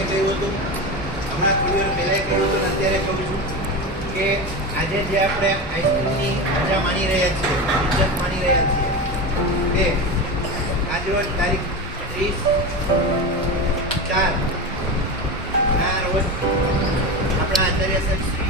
તમે કહ્યું હતું, હમણાં થોડી વાર પહેલાં કહ્યું હતું ને અત્યારે કહું છું કે આજે જે આપણે આઈસ્ક્રીમની મજા માણી રહ્યા છીએ, ઇજ્જત માણી રહ્યા છીએ, તે આજરોજ તારીખ 30/4 ના રોજ આપણા આચાર્ય સાહેબ શ્રી